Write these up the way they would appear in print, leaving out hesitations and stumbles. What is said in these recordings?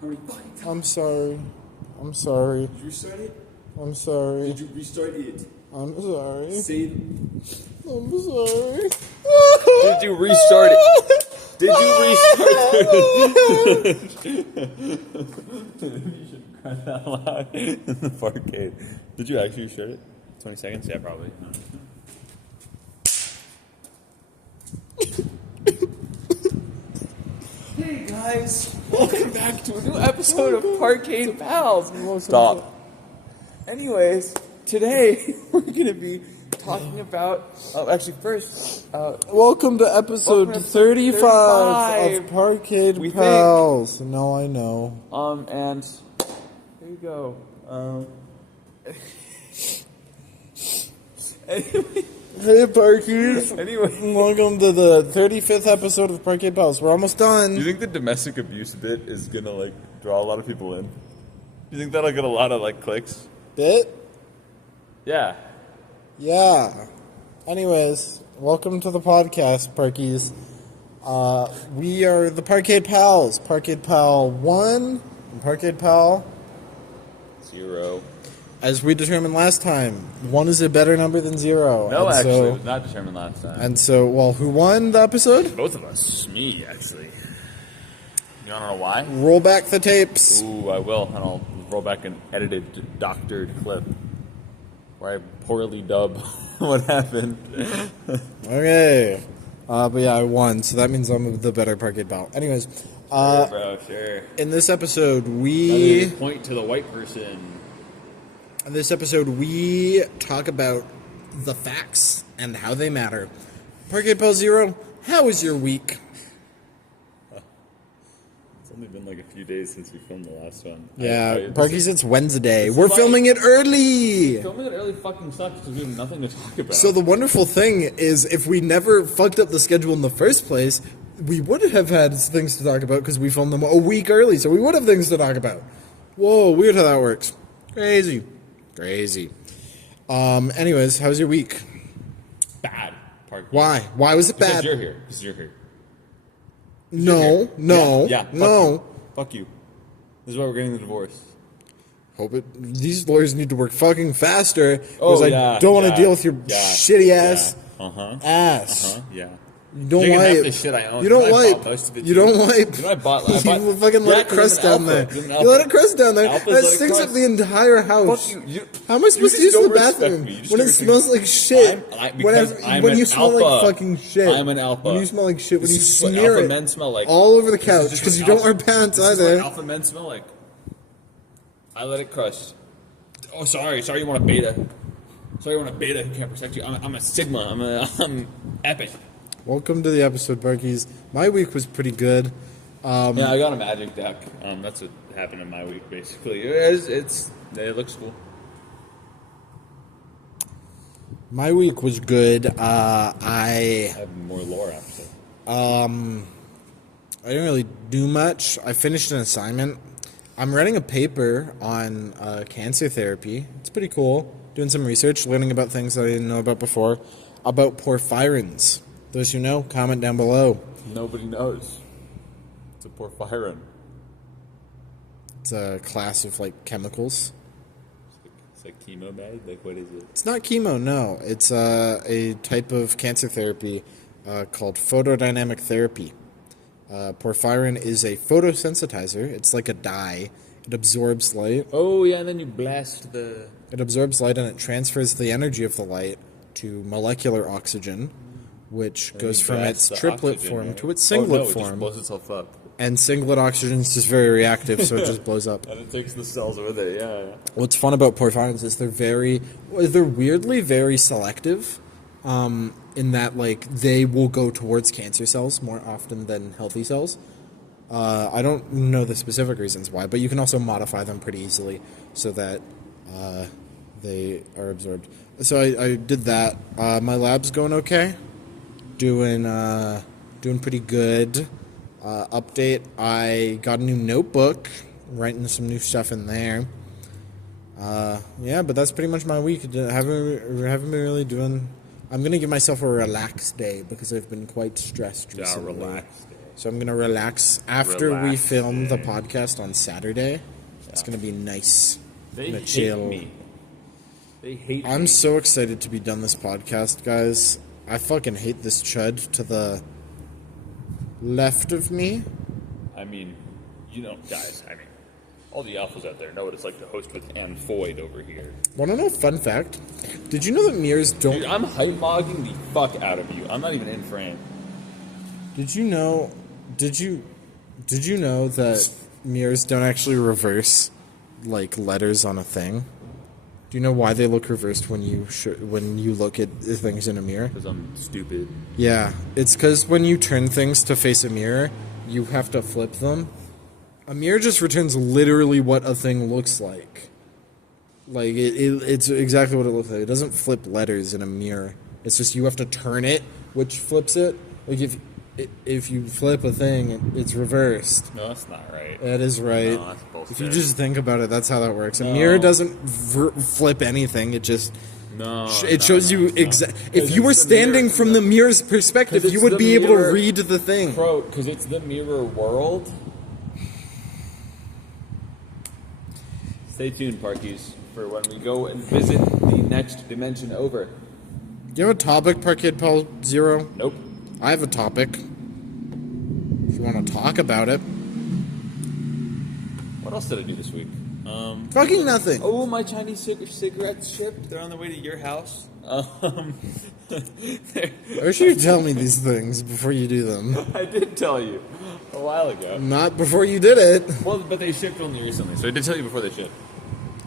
How many fucking times? I'm sorry. I'm sorry. Did you restart it? I'm sorry. Did you restart it? I'm sorry. Say I'm sorry. Did you restart it? Did you restart it? You should cry that loud in the Parkade. Did you actually restart it? 20 seconds? Yeah, probably. No. Hey guys, welcome back to a new episode of Parkade Pals. Stop. Anyways, today we're gonna be talking about. Actually, first, Welcome to episode 35 of Parkade Pals. No, I know. And there you go. Anyway. Hey, Parkies. Anyway. Welcome to the 35th episode of Parkade Pals. We're almost done. Do you think the domestic abuse bit is gonna draw a lot of people in? Do you think that'll get a lot of clicks? Bit? Yeah. Yeah. Anyways, welcome to the podcast, Parkies. We are the Parkade Pals. Parkade Pal 1 and Parkade Pal 0. As we determined last time, 1 is a better number than 0. No, and actually, so, it was not determined last time. And so, well, who won the episode? Both of us. Me, actually. You wanna know why? Roll back the tapes. Ooh, I will, and I'll roll back an edited, doctored clip where I poorly dub what happened. Okay. But yeah, I won, so that means I'm the better Parkade Pal. Anyways, Sure, bro, sure. in this episode, Now we... you point to the white person. In this episode, we talk about the facts and how they matter. Parkade Pal 0, how was your week? It's only been a few days since we filmed the last one. Yeah, Parkies, it's Wednesday. We're filming it early! Filming it early fucking sucks because we have nothing to talk about. So the wonderful thing is, if we never fucked up the schedule in the first place, we would have had things to talk about because we filmed them a week early, so we would have things to talk about. Whoa, weird how that works. Crazy. Anyways, how was your week? Bad. Park. Why? Why was it Because bad? you're here. Because you're here. No. Yeah. Fuck you. This is why we're getting the divorce. Hope it. These lawyers need to work fucking faster because I don't want to deal with your shitty ass ass. Yeah. You don't Half wipe. the shit I own. You don't I wipe. bought most of it, You too. don't wipe. You know, I bought You fucking let it crust down there. You let it crust down there. Alphas That let it stinks up crust. the entire house. Fuck you. How am I supposed to use the bathroom when it smells like shit? When you smell like fucking shit. I'm an alpha. When you smell like shit. When you This is what smear alpha it men smell like. all over the This is couch just because what you don't alpha- wear pants This is either. what alpha men smell like. I let it crust. Oh, sorry. Sorry you want a beta. Sorry you want a beta who can't protect you. I'm a sigma. I'm epic. Welcome to the episode, Barkies. My week was pretty good. Yeah, I got a magic deck. That's what happened in my week, basically. It looks cool. My week was good. I have more lore after. I didn't really do much. I finished an assignment. I'm writing a paper on cancer therapy. It's pretty cool. Doing some research, learning about things that I didn't know about before. About porphyrins. Those who know, comment down below. Nobody knows. It's a porphyrin. It's a class of chemicals. It's like chemo bad? What is it? It's not chemo, no. It's a type of cancer therapy called photodynamic therapy. Porphyrin is a photosensitizer. It's like a dye. It absorbs light. Oh, yeah, and then you blast the... It absorbs light and it transfers the energy of the light to molecular oxygen, which goes from its triplet oxygen, form right? to its singlet It just form. blows itself up. And singlet oxygen is just very reactive, so it just blows up. And it takes the cells with it, yeah. What's fun about porphyrins is they're weirdly very selective, in that they will go towards cancer cells more often than healthy cells. I don't know the specific reasons why, but you can also modify them pretty easily so that they are absorbed. So I did that. My lab's going okay. Doing pretty good. Update, I got a new notebook, writing some new stuff in there. Yeah, but that's pretty much my week. Haven't been really doing... I'm going to give myself a relaxed day because I've been quite stressed recently. Relaxed day. So I'm gonna relax after we Relax film the day. podcast on Saturday. It's gonna be nice. They gonna hate chill. me. They hate me. I'm so excited to be done this podcast, guys. I fucking hate this chud to the left of me. I mean, guys, all the alphas out there know what it's like to host with Ann Foyd over here. Wanna know a fun fact? Did you know that mirrors don't... Dude, I'm hype-mogging the fuck out of you. I'm not even in frame. Did you know that mirrors don't actually reverse like letters on a thing? Do you know why they look reversed when you look at things in a mirror? Because I'm stupid. Yeah, it's because when you turn things to face a mirror, you have to flip them. A mirror just returns literally what a thing looks like. Like it's exactly what it looks like. It doesn't flip letters in a mirror. It's just you have to turn it, which flips it. Like if you flip a thing, it's reversed. No, that's not right. That is right. No, that's bullshit. If you just think about it, that's how that works. A No. mirror doesn't flip anything. It just It shows you If you were standing from the mirror's perspective, 'Cause you it's would the be able to mirror- read the thing. Bro, because it's the mirror world. Stay tuned, Parkies, for when we go and visit the next dimension over. Do you have a topic, Parkade Pal 0? Nope. I have a topic. If you want to talk about it. What else did I do this week? Fucking nothing. Oh, my Chinese cigarettes shipped. They're on the way to your house. I wish you'd tell me these things before you do them. I did tell you a while ago. Not before you did it. Well, but they shipped only recently, so I did tell you before they shipped.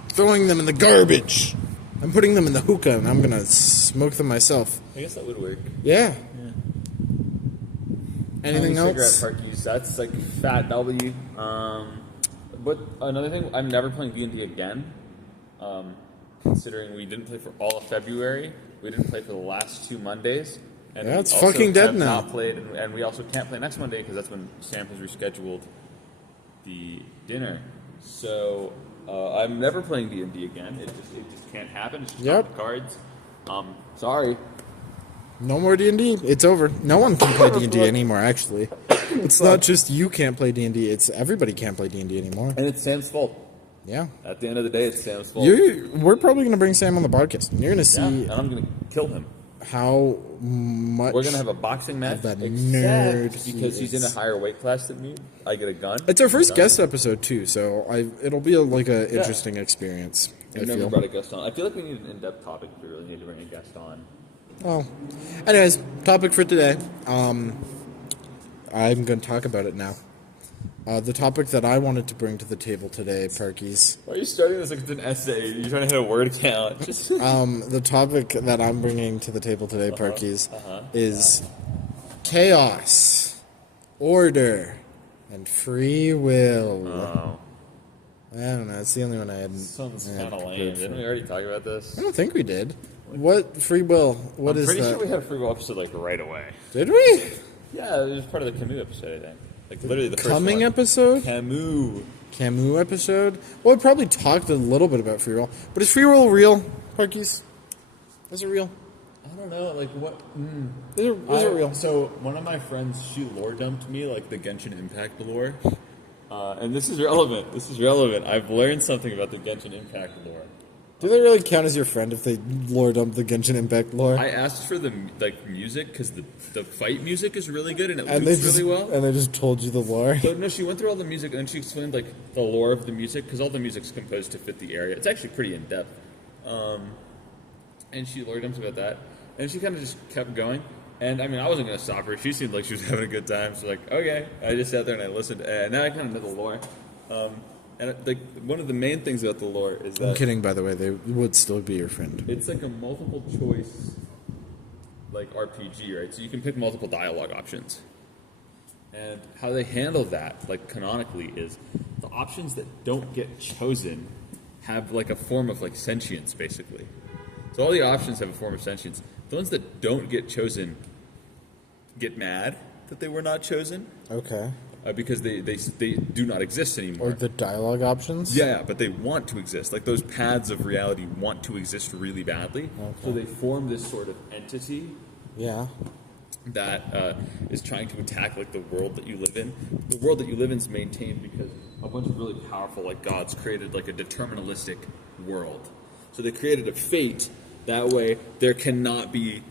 Throwing them in the garbage. I'm putting them in the hookah and I'm going to smoke them myself. I guess that would work. Yeah. Anything Chinese else? Cigarette Parkies. That's like fat W. But another thing, I'm never playing D&D again. Considering we didn't play for all of February, we didn't play for the last 2 Mondays. And Yeah, we it's also fucking dead have now. Not played, and we also can't play next Monday because that's when Sam has rescheduled the dinner. So I'm never playing D&D again. It just can't happen. It's just Yep. on the cards. Sorry. No more D&D. It's over. No one can play D&D anymore, actually. It's not just you can't play D&D. It's everybody can't play D&D anymore. And it's Sam's fault. Yeah. At the end of the day, it's Sam's fault. We're probably going to bring Sam on the podcast. And you're going to Yeah, see and I'm going to kill him. how much... We're gonna have a boxing match. that except nerd he because he's in a is. higher weight class than me. I get a gun. It's our first Done. guest episode, too, so it'll be an interesting experience, I I've never feel. brought a guest on. I feel like we need an in-depth topic if we really need to bring a guest on. Well, anyways, topic for today. I'm going to talk about it now. The topic that I wanted to bring to the table today, Parkies. Why are you starting this like it's an essay? You're trying to hit a word count. Just The topic that I'm bringing to the table today, Parkies, is chaos, order, and free will. oh, I don't know. It's the only one I hadn't. sounds I kind hadn't of lame. prepared Didn't for. we already talk about this? I don't think we did. What free will? What I'm is pretty that? sure we had a free will episode like right away. Did we? Yeah, it was part of the Camus episode, I think. Like literally the first Coming one. episode? Camus. Camus episode? Well, we probably talked a little bit about free will. But is free will real, Parkies? Is it real? I don't know, like what? Is it real? So one of my friends, she lore dumped me like the Genshin Impact lore, and this is relevant. This is relevant. I've learned something about the Genshin Impact lore. Do they really count as your friend if they lore dump the Genshin Impact lore? I asked for the music because the fight music is really good and it and they loops just, really well. And they just told you the lore. So no, she went through all the music and then she explained like the lore of the music because all the music's composed to fit the area. It's actually pretty in depth, and she lore dumped about that, and she kind of just kept going. And I mean, I wasn't gonna stop her. She seemed like she was having a good time. So like, okay, I just sat there and I listened, and now I kind of know the lore. And like one of the main things about the lore is that I'm kidding, by the way. They would still be your friend. it's like a multiple choice like RPG, right? So you can pick multiple dialogue options. And how they handle that, like canonically, is the options that don't get chosen have like a form of like sentience, basically. So all the options have a form of sentience. The ones that don't get chosen get mad that they were not chosen Okay. because they do not exist anymore. Or the dialogue options? Yeah, but they want to exist. Like those paths of reality want to exist really badly. Okay. So they form this sort of entity Yeah. that is trying to attack like the world that you live in. The world that you live in is maintained because a bunch of really powerful like gods created like a deterministic world. So they created a fate. That way, there cannot be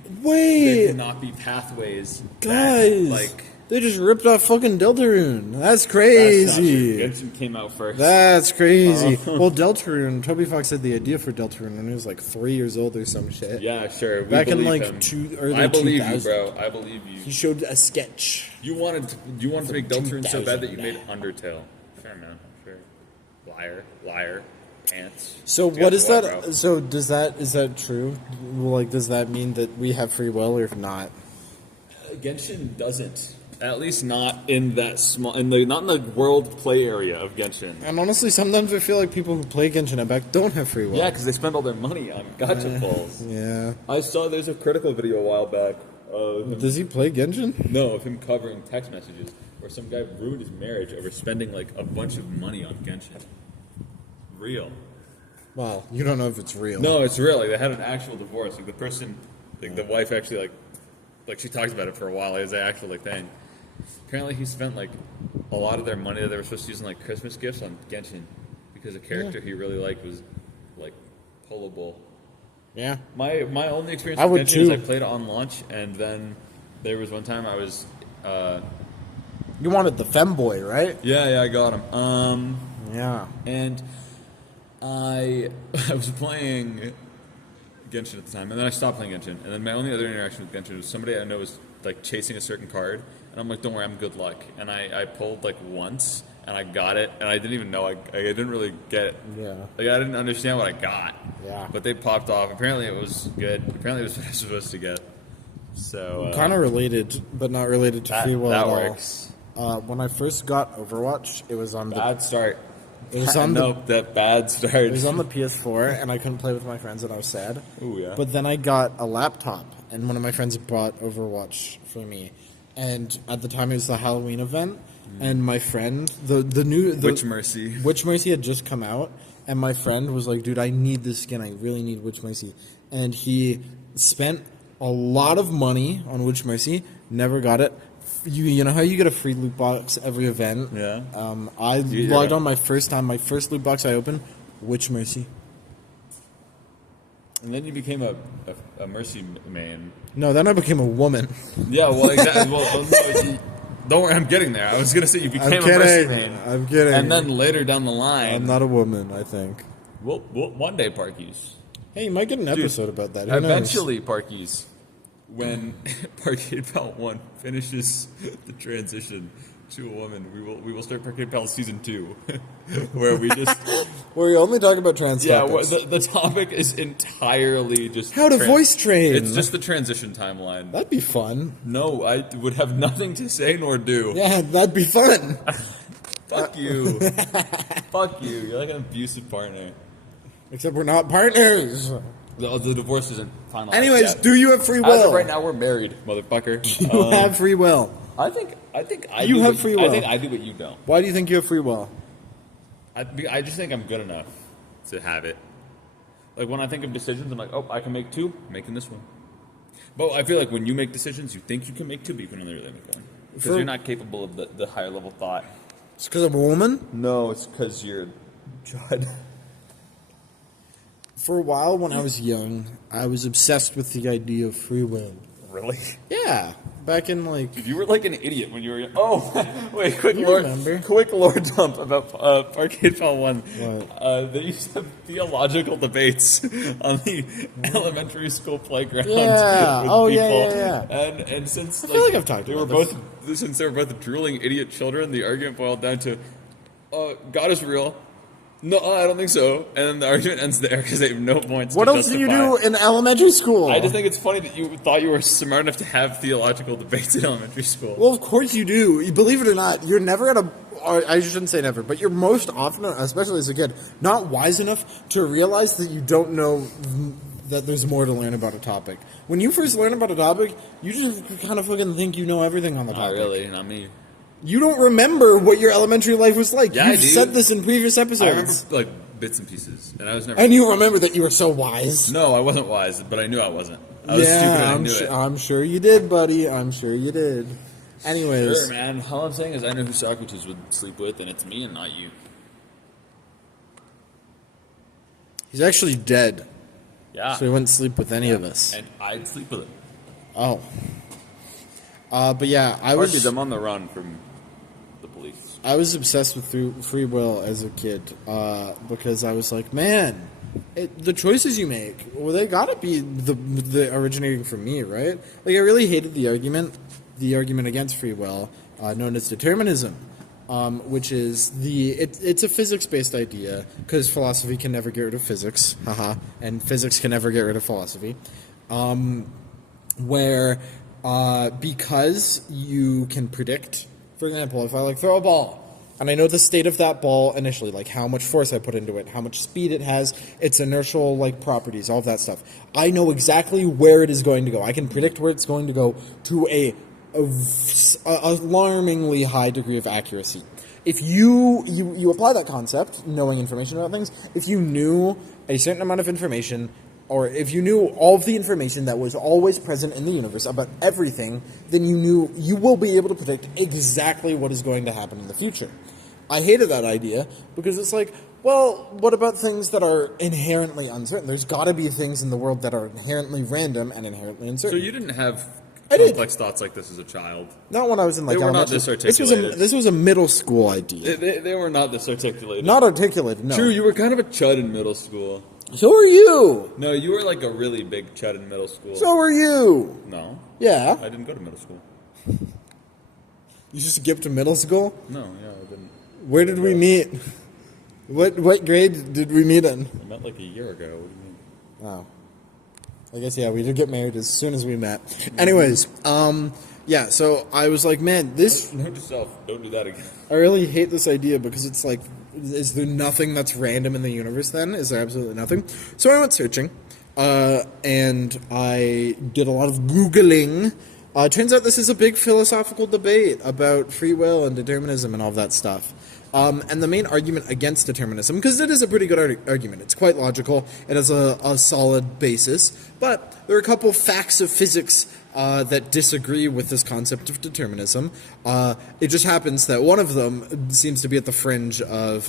pathways. Guys, like they just ripped off fucking Deltarune. That's crazy. Genshin came out first. That's crazy. Well, Deltarune, Toby Fox had the idea for Deltarune when he was like 3 years old or some shit. Yeah, sure. Back in like him. early 2000s. I believe you, bro. I believe you. He showed a sketch. You wanted to make Deltarune so bad that you made Undertale. Sure, man. Sure. Liar. Pants. So what is that? Bro. So is that true? Like, does that mean that we have free will or not? Genshin doesn't. At least not in that small, not in the world play area of Genshin. And honestly, sometimes I feel like people who play Genshin Impact don't have free will. Yeah, because they spend all their money on gacha pulls. Yeah. I saw there's a critical video a while back. Does he play Genshin? No, of him covering text messages where some guy ruined his marriage over spending like a bunch of money on Genshin. Real. Well, you don't know if it's real. No, it's real. Like, they had an actual divorce. Like, the person, like, the wife actually, like she talked about it for a while. It was an actual, like, thing. Apparently, he spent, like, a lot of their money that they were supposed to use in, like, Christmas gifts on Genshin. Because a character he really liked was, like, pullable. Yeah. My only experience with Genshin is I played it on launch, and then there was one time I was, You wanted the femboy, right? Yeah, I got him. Yeah. And I was playing Genshin at the time, and then I stopped playing Genshin. And then my only other interaction with Genshin was somebody I know was like chasing a certain card, and I'm like, "Don't worry, I'm good luck." And I pulled like once, and I got it, and I didn't even know I didn't really get it. Yeah. Like I didn't understand what I got. Yeah. But they popped off. Apparently, it was good. Apparently, it was what I was supposed to get. So kind of related, but not related to free will that at all. works. When I first got Overwatch, it was on Bad start. It was on that bad start. It was on the PS4, and I couldn't play with my friends, and I was sad. Ooh, yeah. But then I got a laptop, and one of my friends bought Overwatch for me. And at the time, it was the Halloween event, and my friend, the new Witch Mercy had just come out, and my friend was like, "Dude, I need this skin. I really need Witch Mercy." And he spent a lot of money on Witch Mercy, never got it. You know how you get a free loot box every event? Yeah. I logged on my first time. My first loot box I opened, Witch Mercy. And then you became a Mercy man. No, then I became a woman. Yeah, well, exactly. Don't worry, I'm getting there. I was going to say you became a Mercy man. I'm kidding. And then later down the line... I'm not a woman, I think. Well one day, Parkies. Hey, you might get an episode about that. Who eventually, Parkies. When Parkade Pal 1 finishes the transition to a woman, we will start Parkade Pal Season 2, where we just... where we only talk about trans topics. The topic is entirely just... How to voice train. It's just the transition timeline. That'd be fun. No, I would have nothing to say nor do. Yeah, that'd be fun. Fuck you. Fuck you. You're like an abusive partner. Except we're not partners. The divorce isn't finalized. Anyways, yet. do you have free will? As of right now, we're married, motherfucker. You have free will. I think I you do have what, free will. I think I do what you don't. Why do you think you have free will? I just think I'm good enough to have it. Like when I think of decisions, I'm like, oh, I can make two. I'm making this one. But I feel like when you make decisions, you think you can make two, but you can only really make one because you're not capable of the higher level thought. It's because I'm a woman? No, it's because you're Judd. For a while, when I was young, I was obsessed with the idea of free will. Really? Yeah. Back in, like... You were like an idiot when you were young. Oh, wait, quick remember? lore dump about Parkade Pal 1. What? They used to have theological debates on the elementary school playground. Yeah. With people. Yeah. And since I feel like I've talked about this. Since they were both drooling idiot children, the argument boiled down to, God is real. No, I don't think so. And then the argument ends there because they have no points. What else do you do in elementary school? I just think it's funny that you thought you were smart enough to have theological debates in elementary school. Well, of course you do. You believe it or not, you're never at a... Or I shouldn't say never, but you're most often, especially as a kid, not wise enough to realize that you don't know that there's more to learn about a topic. When you first learn about a topic, you just kind of fucking think you know everything on the topic. Not really, not me. You don't remember what your elementary life was like. Yeah, You've said this in previous episodes. I remember like bits and pieces, and I was never. And you remember that you were so wise. No, I wasn't wise, but I knew I wasn't. I was stupid and I knew it. I'm sure you did, buddy. I'm sure you did. Anyways. Sure, man. All I'm saying is I know who Socrates would sleep with, and it's me and not you. He's actually dead. Yeah. So he wouldn't sleep with any of us. And I'd sleep with him. Oh. But yeah, I'm on the run from the police. I was obsessed with free will as a kid because I was like, man, the choices you make, well, they gotta be the originating from me, right? Like, I really hated the argument against free will, known as determinism, which is it's a physics-based idea because philosophy can never get rid of physics, and physics can never get rid of philosophy, where because you can predict, for example, if I throw a ball. And I know the state of that ball initially, like how much force I put into it, how much speed it has, its inertial properties, all of that stuff. I know exactly where it is going to go. I can predict where it's going to go to a alarmingly high degree of accuracy. If you apply that concept, knowing information about things, if you knew a certain amount of information, or if you knew all of the information that was always present in the universe about everything, then you will be able to predict exactly what is going to happen in the future. I hated that idea because it's like, well, what about things that are inherently uncertain? There's got to be things in the world that are inherently random and inherently uncertain. So you didn't have complex thoughts like this as a child? Not when I was in They were not this articulated. This was a middle school idea. They were not this articulated. Not articulated, no. True, you were kind of a chud in middle school. So are you. No, you were like a really big chud in middle school. So are you. No. Yeah. I didn't go to middle school. You skipped to middle school? No, yeah, I didn't. Where did we meet? What grade did we meet in? I met like a year ago. What do you mean? Oh. I guess, yeah, we did get married as soon as we met. Anyways, yeah, so I was like, man, this... Note to self, don't do that again. I really hate this idea because it's like, is there nothing that's random in the universe then? Is there absolutely nothing? So I went searching, and I did a lot of Googling. Turns out this is a big philosophical debate about free will and determinism and all of that stuff. And the main argument against determinism, because it is a pretty good argument, it's quite logical, it has a solid basis, but there are a couple facts of physics that disagree with this concept of determinism. It just happens that one of them seems to be at the fringe of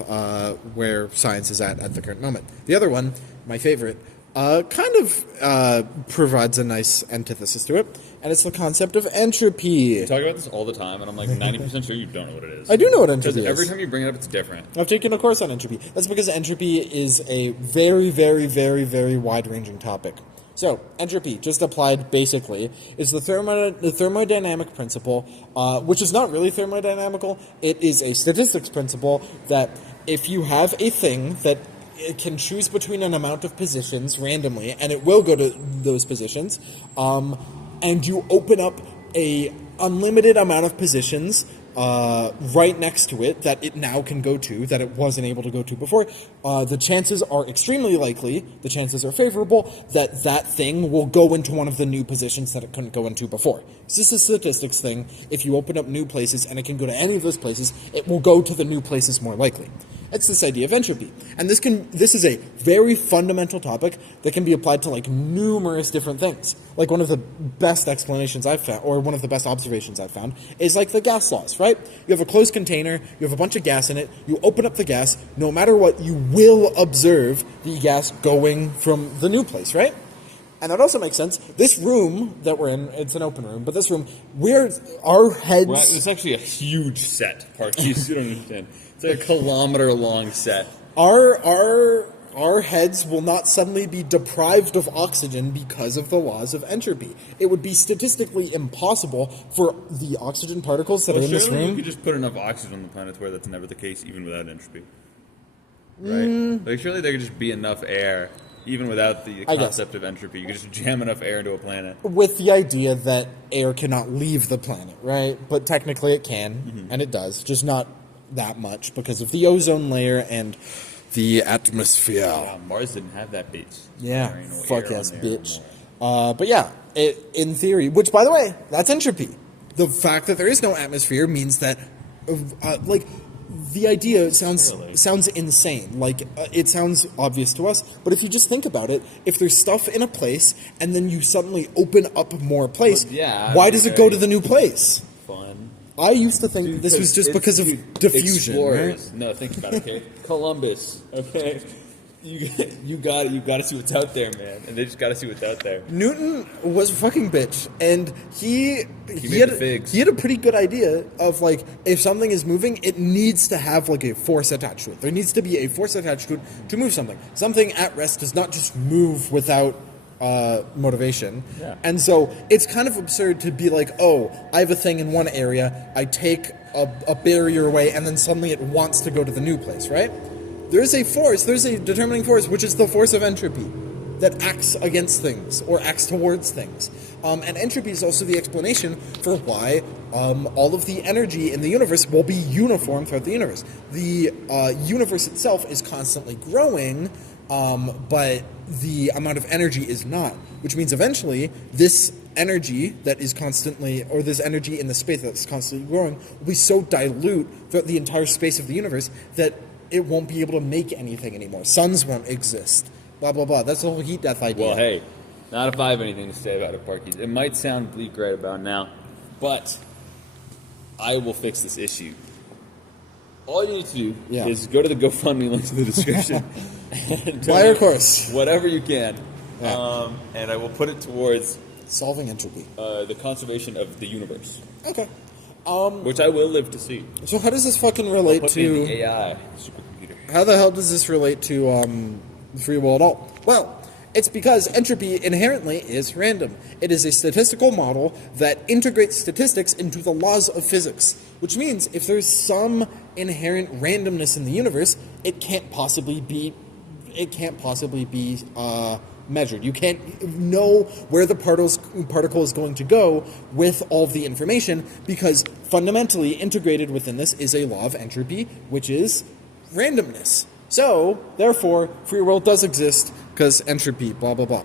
where science is at the current moment. The other one, my favorite, kind of provides a nice antithesis to it, and it's the concept of entropy. You talk about this all the time, and I'm like 90% sure you don't know what it is. I do know what entropy is. Every time you bring it up, it's different. I've taken a course on entropy. That's because entropy is a very, very, very, very wide-ranging topic. So, entropy, just applied basically, is the thermodynamic principle, which is not really thermodynamical. It is a statistics principle that if you have a thing that it can choose between an amount of positions randomly, and it will go to those positions, and you open up a unlimited amount of positions right next to it that it now can go to, that it wasn't able to go to before, the chances are extremely likely, the chances are favorable, that that thing will go into one of the new positions that it couldn't go into before. It's just a statistics thing. If you open up new places and it can go to any of those places, it will go to the new places more likely. It's this idea of entropy. And this is a very fundamental topic that can be applied to numerous different things. Like one of the best explanations I've found, or one of the best observations I've found, is like the gas laws, right? You have a closed container, you have a bunch of gas in it, you open up the gas, no matter what, you will observe the gas going from the new place, right? And that also makes sense. This room that we're in, it's an open room, but this room, our heads... Well, it's actually a huge set, Parkade. You don't understand. It's like a kilometer-long set. Our heads will not suddenly be deprived of oxygen because of the laws of entropy. It would be statistically impossible for the oxygen particles that are in this room... you could just put enough oxygen on the planet where that's never the case, even without entropy. Right? Surely there could just be enough air... Even without the concept of entropy, you can just jam enough air into a planet. With the idea that air cannot leave the planet, right? But technically it can, and it does. Just not that much because of the ozone layer and the atmosphere. Yeah, Mars didn't have that base. Yeah, fuck-ass bitch. But yeah, in theory, which, by the way, that's entropy. The fact that there is no atmosphere means that, the idea sounds insane. Like, it sounds obvious to us, but if you just think about it, if there's stuff in a place and then you suddenly open up more place, why does it go to the new place? Fun. I used to think this was just because of diffusion. Explorers. Right? No, think about it. Okay, Columbus. Okay, you got to see what's out there, man, and they just got to see what's out there. Newton was a fucking bitch, and he had a pretty good idea of, like, if something is moving, it needs to have, like, a force attached to it. There needs to be a force attached to it to move something. Something at rest does not just move without motivation. Yeah. And so it's kind of absurd to be like, oh, I have a thing in one area, I take a barrier away, and then suddenly it wants to go to the new place, right? There's a force, there's a determining force, which is the force of entropy, that acts against things, or acts towards things. And entropy is also the explanation for why all of the energy in the universe will be uniform throughout the universe. The universe itself is constantly growing, but the amount of energy is not, which means eventually this energy that is constantly, or this energy in the space that's constantly growing, will be so dilute throughout the entire space of the universe that it won't be able to make anything anymore. Suns won't exist. Blah, blah, blah. That's the whole heat death idea. Well, hey, not if I have anything to say about it, Parkies. It might sound bleak right about now, but I will fix this issue. All you need to do is go to the GoFundMe link in the description and buy our course. Whatever you can. And I will put it towards solving entropy. The conservation of the universe. Okay. Which I will live to see. So how does this fucking relate to the AI supercomputer? How the hell does this relate to free will at all? Well, it's because entropy inherently is random. It is a statistical model that integrates statistics into the laws of physics, which means if there's some inherent randomness in the universe, it can't possibly be measured. You can't know where the particle is going to go with all of the information, because fundamentally integrated within this is a law of entropy, which is randomness. So, therefore, free will does exist because entropy, blah, blah, blah.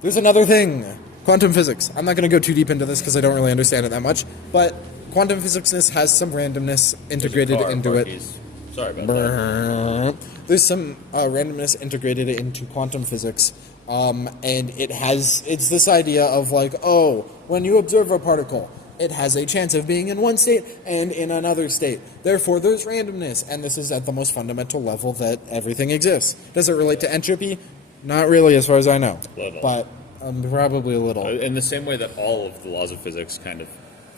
There's another thing, quantum physics. I'm not going to go too deep into this because I don't really understand it that much, but quantum physics has some randomness integrated into it. Sorry about that. There's some randomness integrated into quantum physics, and it's this idea of like, oh, when you observe a particle, it has a chance of being in one state and in another state. Therefore, there's randomness, and this is at the most fundamental level that everything exists. Does it relate to entropy? Not really, as far as I know, but probably a little. In the same way that all of the laws of physics kind of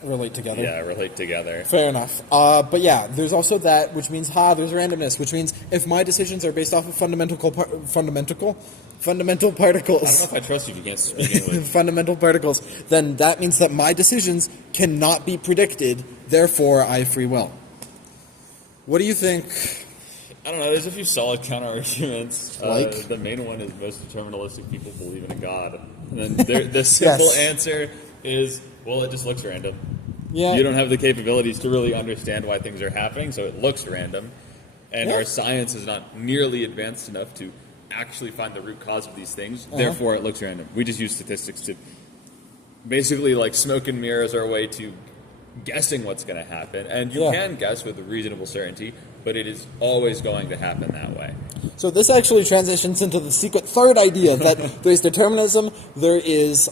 relate together. Yeah, relate together. Fair enough. But yeah, there's also that, which means, there's randomness, which means if my decisions are based off of fundamental particles. I don't know if I trust you if you can't speak English. Fundamental particles, then that means that my decisions cannot be predicted, therefore I have free will. What do you think? I don't know, there's a few solid counter-arguments. Like? The main one is most deterministic people believe in a god. And then the simple answer is, well, it just looks random. Yeah. You don't have the capabilities to really understand why things are happening, so it looks random. And our science is not nearly advanced enough to actually find the root cause of these things. Therefore, it looks random. We just use statistics to basically, like, smoke and mirrors our way to guessing what's going to happen. And you can guess with reasonable certainty, but it is always going to happen that way. So this actually transitions into the secret third idea that there's determinism, there is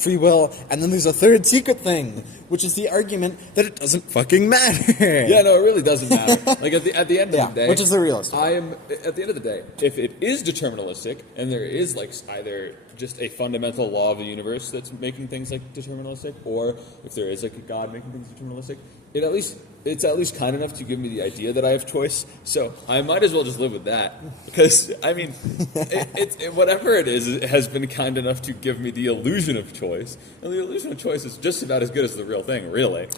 free will, and then there's a third secret thing, which is the argument that it doesn't fucking matter. Yeah, no, it really doesn't matter. Like at the end of the day, which is the realist. At the end of the day, if it is deterministic and there is like either just a fundamental law of the universe that's making things like deterministic, or if there is like a God making things deterministic, it's at least kind enough to give me the idea that I have choice. So I might as well just live with that, because I mean, whatever it is, it has been kind enough to give me the illusion of choice, and the illusion of choice is just about as good as the real thing, really.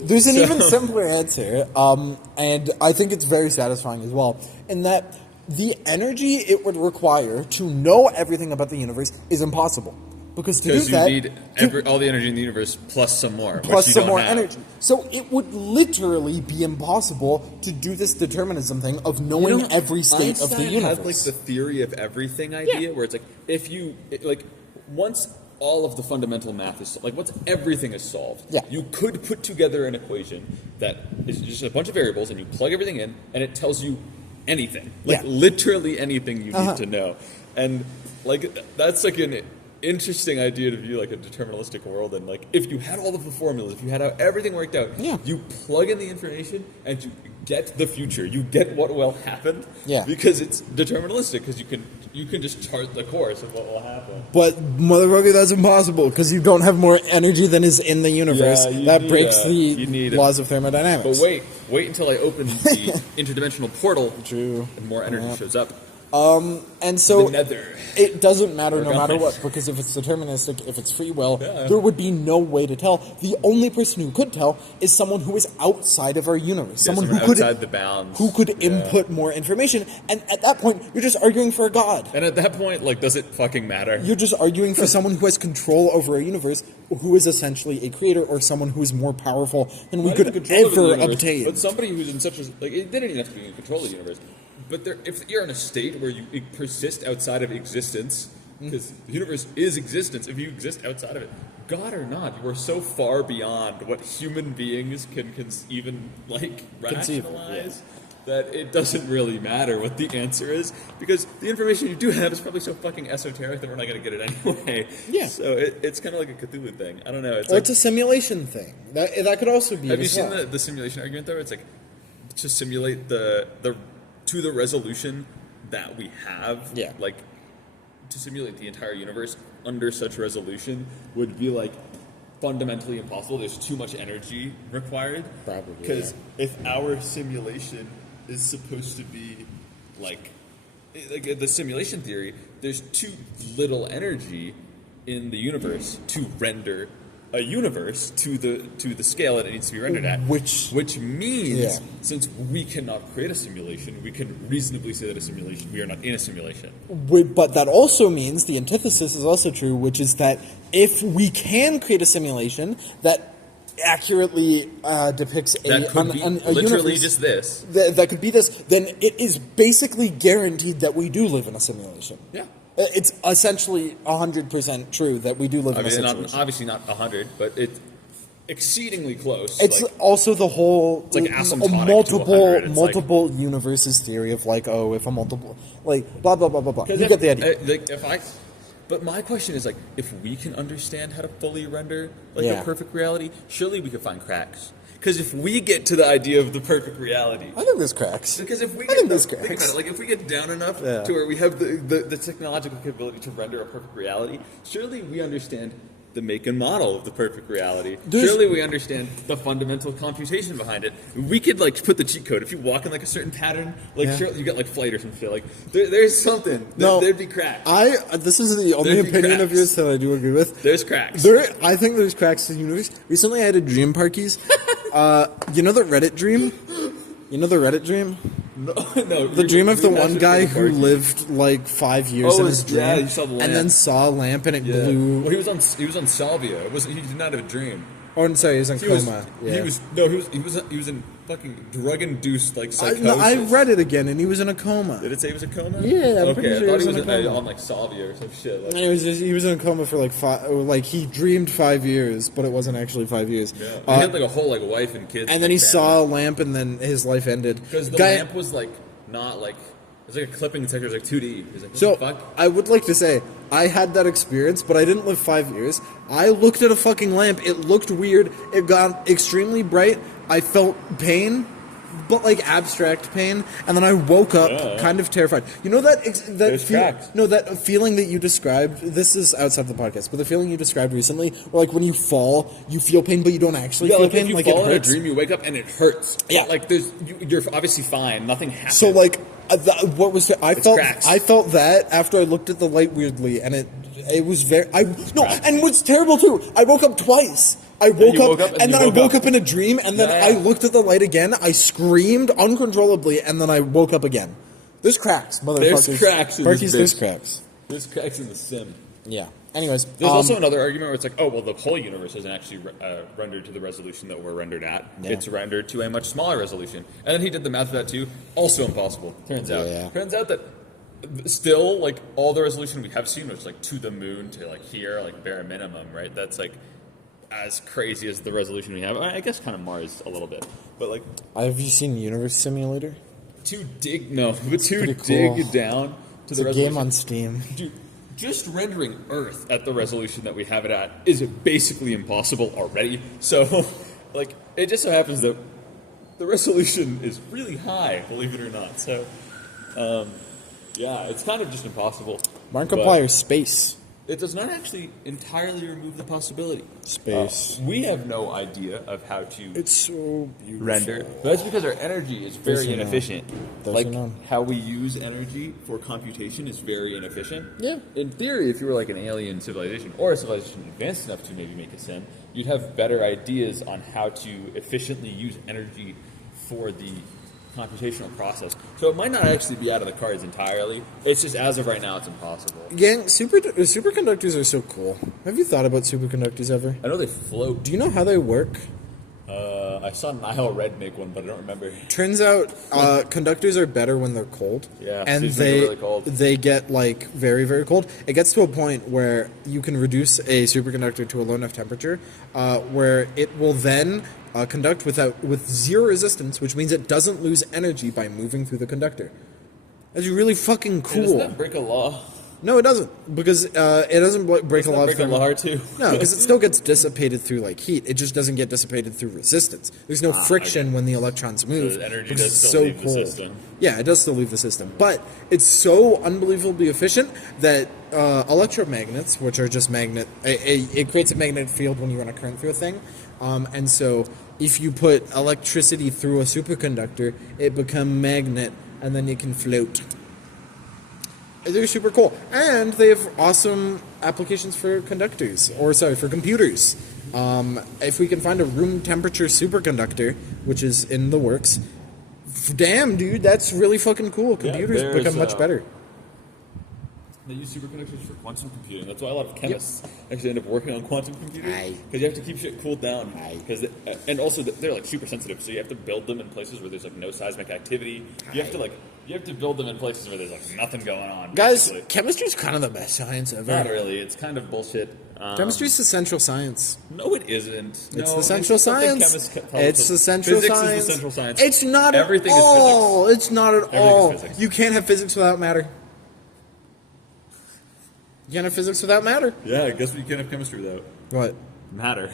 There's an even simpler answer, and I think it's very satisfying as well, in that the energy it would require to know everything about the universe is impossible. Because to do that, you need all the energy in the universe plus some more. Plus some more energy. So it would literally be impossible to do this determinism thing of knowing every state of the universe. Had like the theory of everything idea, where it's like, if you, once all of the fundamental math is like once everything is solved, Yeah. you could put together an equation that is just a bunch of variables, and you plug everything in, and it tells you anything, like Yeah. literally anything you need to know. And like that's like an interesting idea to view like a deterministic world. And like if you had all of the formulas, if you had everything worked out, Yeah. you plug in the information and you get the future. You get what will happen. Yeah. Because it's deterministic. Because you can just chart the course of what will happen. But motherfucker, that's impossible because you don't have more energy than is in the universe. Yeah, you that need, breaks you the need laws of thermodynamics. But wait until I open the interdimensional portal. True. And more energy shows up. And so The nether. it doesn't matter no Or matter God. what, because if it's deterministic, if it's free will, Yeah. there would be no way to tell. The only person who could tell is someone who is outside of our universe, someone who could outside the bounds. who could input more information. And at that point, you're just arguing for a god. And at that point, like, does it fucking matter? You're just arguing for someone who has control over a universe, who is essentially a creator, or someone who is more powerful than we Not could even control of the ever universe, obtain. But somebody who's in such a like, they don't even have to be in control of the universe. But if you're in a state where you persist outside of existence, because the universe is existence, if you exist outside of it, God or not, you are so far beyond what human beings can even like Conceive, rationalize that it doesn't really matter what the answer is, because the information you do have is probably so fucking esoteric that we're not going to get it anyway. Yeah. So it's kind of like a Cthulhu thing. I don't know. It's Or like, it's a simulation thing. That could also be. have you as seen well. the simulation argument though? It's like to simulate the to the resolution that we have. Yeah. Like to simulate the entire universe under such resolution would be like fundamentally impossible. There's too much energy required. Probably, Because if our simulation is supposed to be like the simulation theory, there's too little energy in the universe to render a universe to the scale that it needs to be rendered at. Which means, yeah. since we cannot create a simulation, we can reasonably say that we are not in a simulation. But that also means the antithesis is also true, which is that if we can create a simulation that accurately depicts That could be a literally universe just this. that could be this, then it is basically guaranteed that we do live in a simulation. Yeah. It's essentially 100% true that we do live in a simulation. Obviously not 100, but it's exceedingly close. It's like, also the whole like asymptotic to 100. It's multiple universes theory of like, oh, if a multiple, like blah blah blah blah blah. You get the idea. But my question is like, if we can understand how to fully render like Yeah. a perfect reality, surely we could find cracks. Because if we get to the idea of the perfect reality, I think there's cracks. because if we I get think there's think about cracks. it, like if we get down enough Yeah. to where we have the technological capability to render a perfect reality, surely we understand the make and model of the perfect reality. Surely we understand the fundamental computation behind it. We could like put the cheat code. If you walk in like a certain pattern, like Yeah. surely you got like flight or some shit. Like there's something. No. There'd be cracks. This is the only There'd be opinion of cracks. yours that I do agree with. There's cracks. I think there's cracks in the universe. Recently, I had a dream, Parkies. You know the Reddit dream? You know the Reddit dream? No, The dream of the one guy who lived like 5 years in his dream, yeah, you saw the lamp. and then saw a lamp and it Yeah. blew. Well, he was on salvia. He did not have a dream. Oh, I'm sorry, he was in He was, coma. he was in fucking drug induced like psychosis. I read it again, and he was in a coma. Did it say he was a coma? Yeah, I'm okay. pretty sure I he thought was he in was a coma. on like salvia or some shit. Like, He was in a coma for like like he dreamed 5 years, but it wasn't actually 5 years. yeah. He had like a whole like wife and kids. And then he saw a lamp, and then his life ended. because the Guy- lamp was like not like it was like a clipping detector. It was like 2D. He was like, what So the fuck? I would like to say I had that experience, but I didn't live 5 years. I looked at a fucking lamp. It looked weird. It got extremely bright. I felt pain, but like abstract pain, and then I woke up kind of terrified. You know that There's cracks. that feeling that you described. This is outside the podcast, but the feeling you described recently, where like when you fall, you feel pain, but you don't actually Yeah, feel like pain. if you Like fall it in a hurts. dream, you wake up and it hurts. Yeah. like you're obviously fine. Nothing happened. So like, what was I felt? cracks. I felt that after I looked at the light weirdly, and it was very. And what's terrible too? I woke up twice. I woke you up, woke up and and you then I woke woke up. up in a dream, and then Yeah. I looked at the light again. I screamed uncontrollably, and then I woke up again. There's cracks, motherfuckers. There's cracks in this Parkies, there's bitch. cracks. there's cracks in the sim. Yeah. Anyways, There's also another argument where it's like, oh, well, the whole universe isn't actually rendered to the resolution that we're rendered at. Yeah. It's rendered to a much smaller resolution. And then he did the math of that too. Also impossible, turns out. Yeah. Turns out that still, like, all the resolution we have seen was, like, to the moon to, like, here, like, bare minimum, right? That's, like, as crazy as the resolution we have. I guess kind of Mars a little bit. But, like... Have you seen Universe Simulator? To dig down to It's the resolution... It's a game on Steam. Dude, just rendering Earth at the resolution that we have it at is basically impossible already. So, like, it just so happens that the resolution is really high, believe it or not. So, yeah, it's kind of just impossible. Markiplier Space. It does not actually entirely remove the possibility. Space. We have no idea of how to It's so beautiful. render. But that's because our energy is very Does it inefficient. Does Like, it know? how we use energy for computation is very inefficient. Yeah. In theory, if you were like an alien civilization, or a civilization advanced enough to maybe make a sim, you'd have better ideas on how to efficiently use energy for the computational process. So it might not actually be out of the cards entirely. It's just, as of right now, it's impossible. Gang, superconductors are so cool. Have you thought about superconductors ever? I know they float. Do you know how they work? I saw Nile Red make one, but I don't remember. Turns out, conductors are better when they're cold. Yeah, and seems like they're really cold. they get like very, very cold. It gets to a point where you can reduce a superconductor to a low enough temperature, where it will then conduct with zero resistance, which means it doesn't lose energy by moving through the conductor. That's really fucking cool. Doesn't that break a law? No, it doesn't, because it doesn't break a lot of Break a law too. No, because it still gets dissipated through like heat. It just doesn't get dissipated through resistance. There's no friction when the electrons move. the energy because does it's still so leave the cold. system. Yeah, it does still leave the system, but it's so unbelievably efficient that electromagnets, which are just it creates a magnetic field when you run a current through a thing, and so if you put electricity through a superconductor, it becomes magnet, and then you can float. They're super cool, and they have awesome applications for for computers. If we can find a room temperature superconductor, which is in the works, damn, dude, that's really fucking cool. Computers become much better. They use superconductors for quantum computing. That's why a lot of chemists actually end up working on quantum computers, because you have to keep shit cooled down. And also they're like super sensitive, so you have to build them in places where there's like no seismic activity. You have to build them in places where there's like nothing going on. Guys, basically. chemistry's kind of the best science ever. Not really. It's kind of bullshit. Chemistry's the central science. No, it isn't. It's the central science. It's the central physics science. Is the central science. It's not Everything at is all. physics. It's not at Everything all. is physics. You can't have physics without matter. You can't have physics without matter. Yeah, I guess we can't have chemistry without What? matter.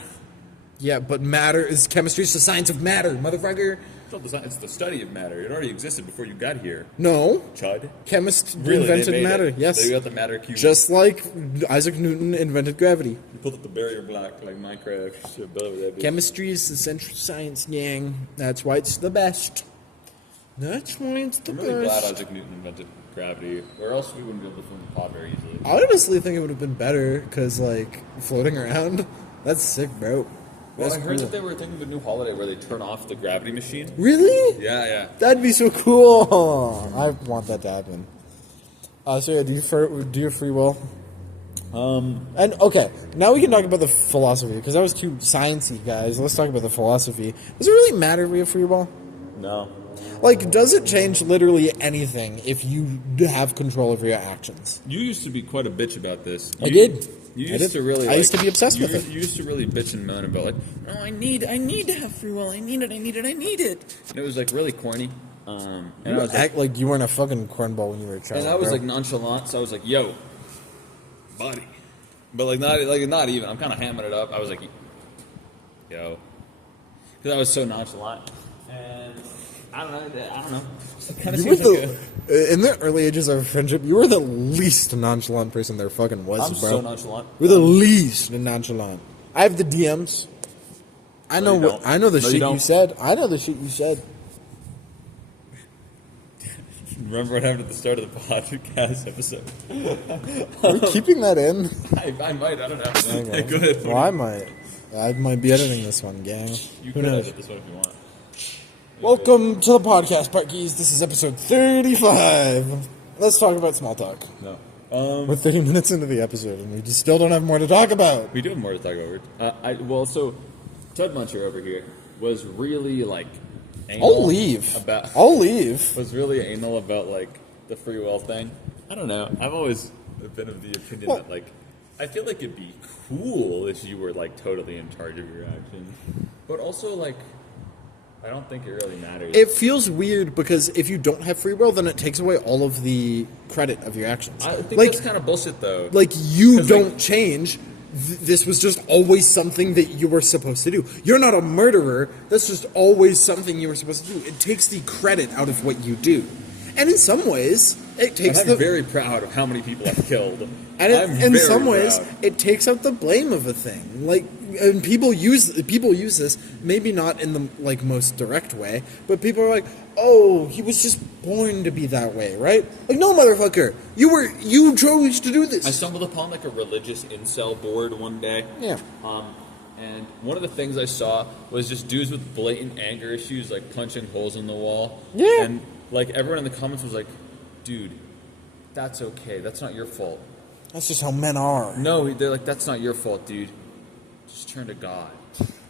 Yeah, but matter is chemistry's the science of matter, motherfucker. It's the study of matter. It already existed before you got here. No. Chud. Chemists Really, invented they made matter, it. yes. They got the matter cube. Just like Isaac Newton invented gravity. You pulled up the barrier block like Minecraft. Shit, blah, blah, blah. Chemistry is the central science, gang. That's why it's the best. That's why it's the I'm really glad best. Isaac Newton invented gravity, or else we wouldn't be able to form the pod very easily. I honestly think it would have been better, because, like, floating around, that's sick, bro. Well, That's I heard cool. that they were thinking of a new holiday where they turn off the gravity machine. Really? Yeah. That'd be so cool. I want that to happen. So yeah, do your free will? And okay, now we can talk about the philosophy, because that was too sciencey, guys. Let's talk about the philosophy. Does it really matter if we have free will? No. Like, does it change literally anything if you have control over your actions? You used to be quite a bitch about this. I did. You I used did. to really. I used to be obsessed with it. You used to really bitch and moan about like, oh, I need to have free will. I need it. And it was like really corny. And I was like, Act like you weren't a fucking cornball when you were a child. and I was bro. like nonchalant, so I was like, yo, buddy. But not even. I'm kind of hamming it up. I was like, yo, because I was so nonchalant, and I don't know. It kind of You were seems like in the early ages of our friendship, you were the least nonchalant person there fucking was, I'm bro. so nonchalant. You're the least nonchalant. I have the DMs. I know you what don't. I know the No, you shit you don't. said. I know the shit you said. Remember what happened at the start of the podcast episode? Are we keeping that in? I might. I don't know. Okay. Go ahead. Well, I might. I might be editing this one, gang. You Who can knows? edit this one if you want. Welcome to the podcast, Parkies. This is episode 35. Let's talk about small talk. No. We're 30 minutes into the episode, and we just still don't have more to talk about. We do have more to talk about. So Ted Muncher over here was really like anal I'll leave. about I'll leave. was really anal about like the free will thing. I don't know. I've always been of the opinion that, like, I feel like it'd be cool if you were, like, totally in charge of your actions. But also, like, I don't think it really matters. It feels weird because if you don't have free will, then it takes away all of the credit of your actions. I think like, that's kind of bullshit, though. Like, you 'Cause, don't like, change. This was just always something that you were supposed to do. You're not a murderer. That's just always something you were supposed to do. It takes the credit out of what you do. And in some ways, it takes I'm very proud of how many people I've killed. And in very some ways, proud. it takes out the blame of a thing. Like, and people use this, maybe not in the like most direct way, but people are like, "Oh, he was just born to be that way, right?" Like, no, motherfucker, you chose to do this. I stumbled upon like a religious incel board one day. Yeah. And one of the things I saw was just dudes with blatant anger issues, like punching holes in the wall. Yeah. And like everyone in the comments was like, "Dude, that's okay. That's not your fault." That's just how men are. No, they're like, "That's not your fault, dude. Just turn to God.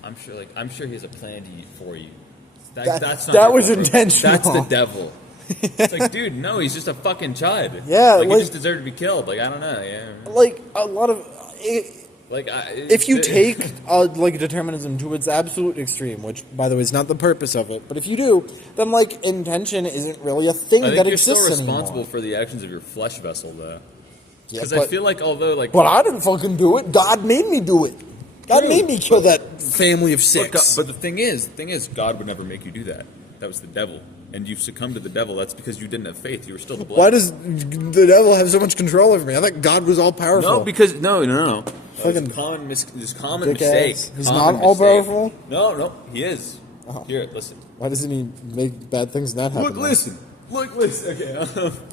I'm sure He has a plan for you. That's not that your was fault. intentional. That's the devil." It's like, dude, no, he's just a fucking child. Yeah, like he like- just deserved to be killed. Like, I don't know. Yeah. Like a lot of. Like, If you take like determinism to its absolute extreme, which by the way is not the purpose of it, but if you do, then like intention isn't really a thing I think that you're exists still responsible anymore. for the actions of your flesh vessel, though. Yeah, Because I feel like, although, like, but I didn't fucking do it. God made me do it. God True. made me kill that family of six. but the thing is, God would never make you do that. That was the devil, and you've succumbed to the devil. That's because you didn't have faith. You were still the blood. Why does the devil have so much control over me? I thought God was all powerful. No, because no. Fucking It's common dick mistake. ass. He's Common not all mistake. powerful? No, he is. Oh. Here, listen. Why doesn't he make bad things not happen? Look, listen. Okay,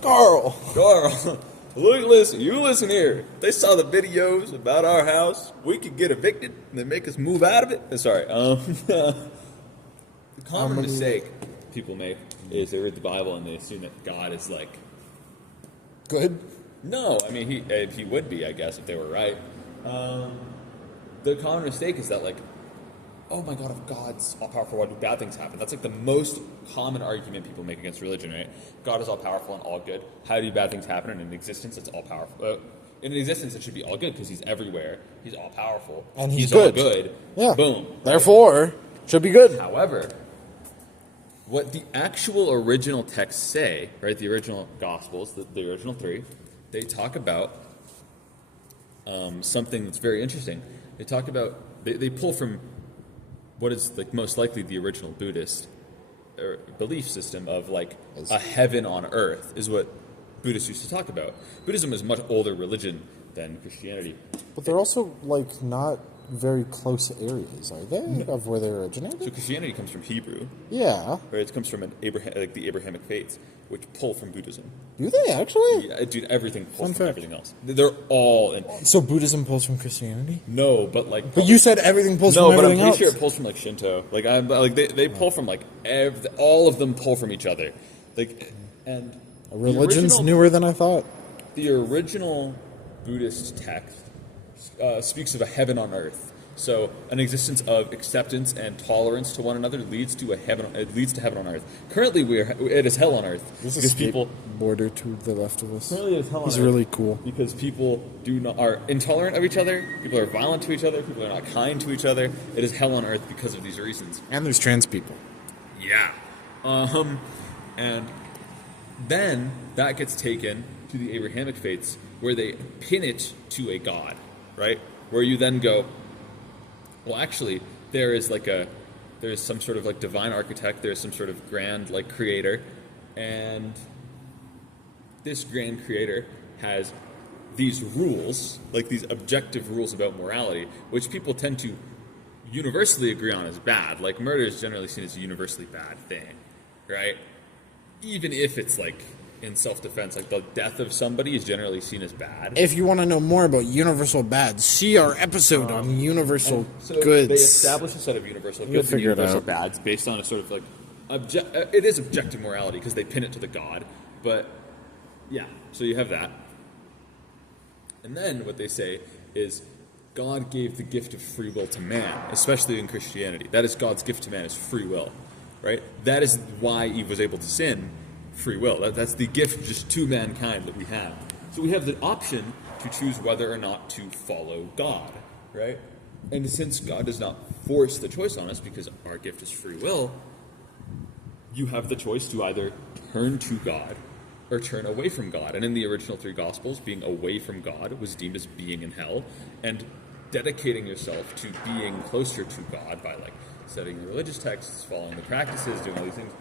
Carl. Carl. Look, listen. You listen here. They saw the videos about our house. We could get evicted and they make us move out of it. Sorry. The common mistake people make is they read the Bible and they assume that God is like. Good. No, I mean he would be, I guess, if they were right. The common mistake is that, like, oh my God, if God's all powerful, why do bad things happen? That's like the most common argument people make against religion, right? God is all powerful and all good. How do bad things happen? And in existence, it's all powerful. In existence, it should be all good because He's everywhere. He's all powerful. And he's all good. good. Yeah. Boom. Therefore, should be good. However, what the actual original texts say, right? The original Gospels, the original three, they talk about something that's very interesting. They talk about they pull from what is like most likely the original Buddhist belief system of like a heaven on earth is what Buddhists used to talk about. Buddhism is a much older religion than Christianity. But they're also like not very close areas, are they? Of where they originated? So Christianity comes from Hebrew, Yeah. right? It comes from the Abrahamic faiths, which pull from Buddhism. Do they actually? Yeah, dude, everything pulls Fun from fact. everything else. They're all in. So Buddhism pulls from Christianity? No, but like. But you said everything pulls No, from but I'm everything pretty else. sure it pulls from like Shinto. Like they pull from like all of them pull from each other. Like and the Religion's original- newer than I thought. The original Buddhist text speaks of a heaven on earth. So an existence of acceptance and tolerance to one another leads to heaven on earth. Currently, it is hell on earth There's a because people. border to the left of us. Currently, it is hell on He's earth really cool. because people are intolerant of each other. People are violent to each other. People are not kind to each other. It is hell on earth because of these reasons. And there's trans people. Yeah. And then that gets taken to the Abrahamic faiths where they pin it to a god, right? Where you then go, well, actually, there's some sort of like divine architect, there's some sort of grand like creator, and this grand creator has these rules, like these objective rules about morality, which people tend to universally agree on as bad. Like murder is generally seen as a universally bad thing, right? Even if it's like in self-defense, like the death of somebody is generally seen as bad. If you want to know more about universal bad, see our episode on universal So goods. they establish a set of universal We'll goods and figure it universal out. bads based on a sort of like it is objective morality because they pin it to the god. But yeah, so you have that. And then what they say is God gave the gift of free will to man, especially in Christianity. That is God's gift to man is free will, right? That is why Eve was able to sin free will. That's the gift just to mankind that we have. So we have the option to choose whether or not to follow God, right? And since God does not force the choice on us because our gift is free will, you have the choice to either turn to God or turn away from God. And in the original three Gospels, being away from God was deemed as being in hell, and dedicating yourself to being closer to God by like studying the religious texts, following the practices, doing all these things,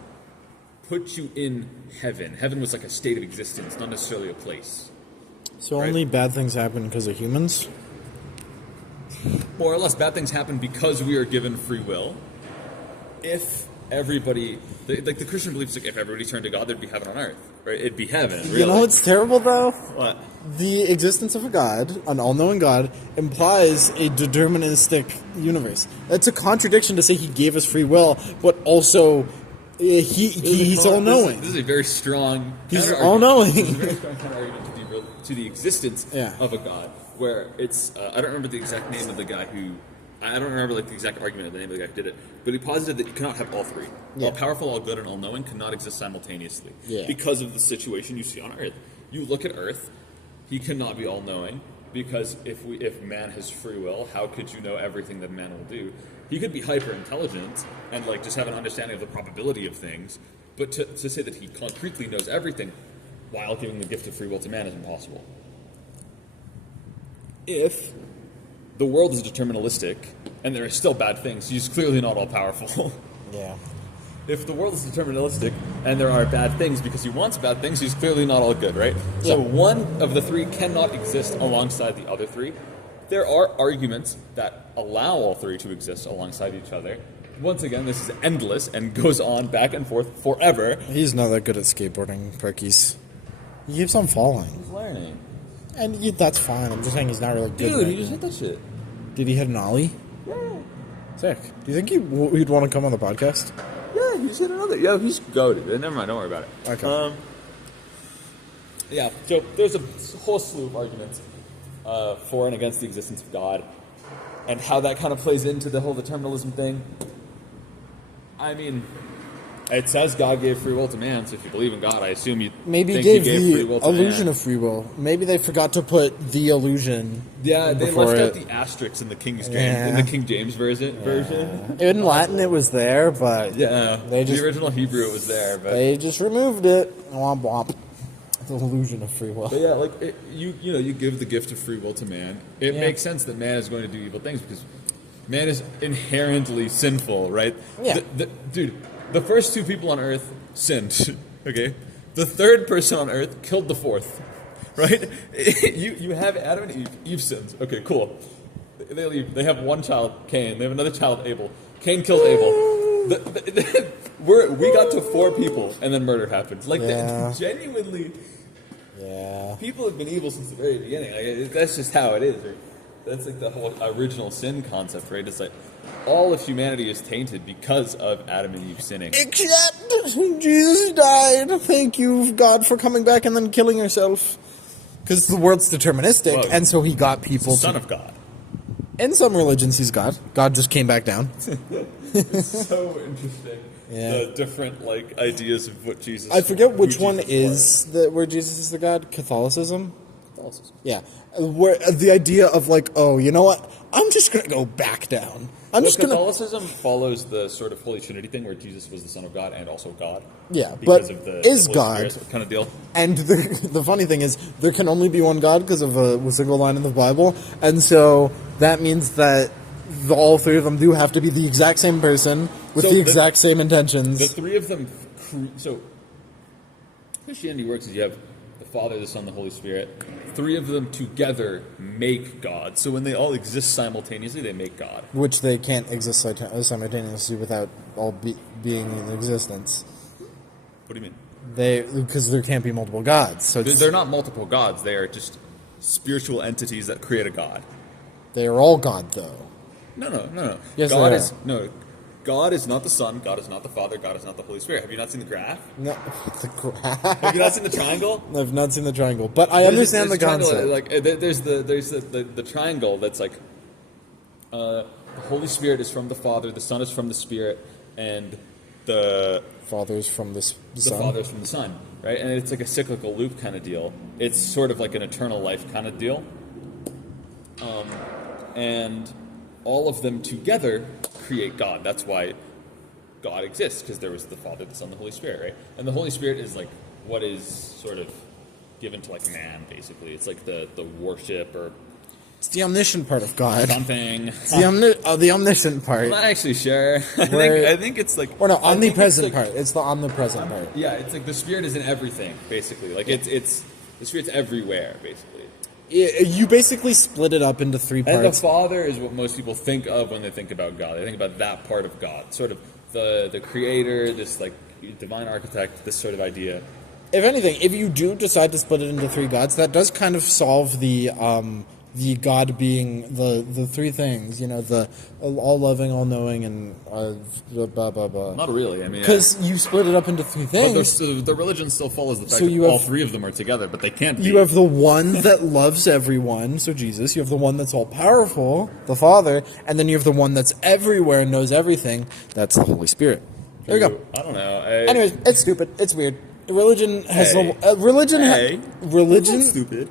put you in heaven. Heaven was like a state of existence, not necessarily a place. So right? only bad things happen because of humans? More or less, bad things happen because we are given free will. If everybody, like the Christian belief is like if everybody turned to God, there'd be heaven on earth, right? It'd be heaven. Really. You know what's terrible though? What? The existence of a God, an all-knowing God, implies a deterministic universe. That's a contradiction to say he gave us free will, but also he's all-knowing. This is a very strong. He's all-knowing. This is a very strong counter-argument to the existence of a God, where it's I don't remember the exact name of the guy who. I don't remember like the exact argument of the name of the guy who did it, but he posited that you cannot have all three. Yeah. All powerful, all good, and all knowing cannot exist simultaneously because of the situation you see on Earth. You look at Earth, he cannot be all knowing because if man has free will, how could you know everything that man will do? He could be hyper intelligent and like just have an understanding of the probability of things, but to say that he concretely knows everything while giving the gift of free will to man is impossible. If the world is deterministic, and there are still bad things. He's clearly not all-powerful. Yeah. If the world is deterministic, and there are bad things because he wants bad things, he's clearly not all good, right? Yeah. So one of the three cannot exist alongside the other three. There are arguments that allow all three to exist alongside each other. Once again, this is endless and goes on back and forth forever. He's not that good at skateboarding, Parkies. He keeps on falling. He's learning. And that's fine. I'm just saying he's not really good Dude, at he it. just hit that shit. Did he hit an ollie? Yeah. Sick. Do you think he'd want to come on the podcast? Yeah, he just hit another. Yeah, he's goated. Never mind, don't worry about it. Okay. Yeah, so there's a whole slew of arguments for and against the existence of God, and how that kind of plays into the whole determinism thing. I mean, it says God gave free will to man, so if you believe in God, I assume you Maybe think gave he gave the free will to illusion man. of free will. Maybe they forgot to put the illusion. Yeah, they before left out it. the asterisks in the King James Yeah. in the King James version. In Latin, it was there, but Yeah, They just- the original Hebrew it was there, but they just removed it. Womp womp. The illusion of free will. But yeah, like you give the gift of free will to man. It makes sense that man is going to do evil things because man is inherently sinful, right? Yeah. Dude, the first two people on Earth sinned. Okay, the third person on Earth killed the fourth. Right? you have Adam and Eve. Eve sins. Okay, cool. They leave. They have one child, Cain. They have another child, Abel. Cain kills Abel. We got to 4 people, and then murder happens. Like genuinely. Yeah. People have been evil since the very beginning. Like, that's just how it is. Right? That's like the whole original sin concept, right? It's like all of humanity is tainted because of Adam and Eve sinning. Except Jesus died. Thank you, God, for coming back and then killing yourself. Because the world's deterministic, Whoa. and so he got people He's the son of God. In some religions, he's God. God just came back down. It's so interesting. Yeah. The different ideas of what Jesus. I forget who which one Jesus is where Jesus is the God. Catholicism. was. Yeah, where the idea of oh, you know what? I'm just gonna go back down. Catholicism follows the sort of Holy Trinity thing, where Jesus was the Son of God and also God. Yeah, because but of the is Holy God Spirit kind of deal. And the funny thing is, there can only be one God because of a single line in the Bible, and so that means that all 3 of them do have to be the exact same person with the exact same intentions. The 3 of them. So Christianity works as you have the Father, the Son, the Holy Spirit. 3 of them together make God. So when they all exist simultaneously, they make God. Which they can't exist simultaneously without all being in existence. What do you mean? Because there can't be multiple gods. So They're not multiple gods. They are just spiritual entities that create a God. They are all God, though. No. Yes, God they is God is not the Son. God is not the Father. God is not the Holy Spirit. Have you not seen the graph? No, the graph. Have you not seen the triangle? I've not seen the triangle, but I understand the concept. There's the triangle that's like the Holy Spirit is from the Father, the Son is from the Spirit, and the fathers from the the Son. fathers from the Son, right? And it's like a cyclical loop kind of deal. It's sort of like an eternal life kind of deal. And all of them together create God. That's why God exists, because there was the Father, the Son, the Holy Spirit, right? And the Holy Spirit is like what is sort of given to like man, basically. It's like the worship or It's the omniscient part of God. something. It's the omniscient part. I'm not actually sure. Where- I think it's like Or no, I think it's omnipresent like- part. It's the omnipresent part. Yeah, it's like the Spirit is in everything, basically. Like it's the Spirit's everywhere, basically. You basically split it up into three And the parts. Father is what most people think of when they think about God. They think about that part of God, sort of the Creator, this like divine architect, this sort of idea. If anything, if you do decide to split it into three gods, that does kind of solve the God being the three things. You know, the all loving, all knowing, and blah blah blah. Not really. I mean, Because you split it up into three but things. the religion still follows the fact So that you all have- three of them are together, but they can't be. You have the one that loves everyone, so Jesus. You have the one that's all powerful, the Father, and then you have the one that's everywhere and knows everything. That's the Holy Spirit. There you go. I don't know. Anyways, it's stupid. It's weird. Religion has Hey. religion. Hey. Religion That's stupid.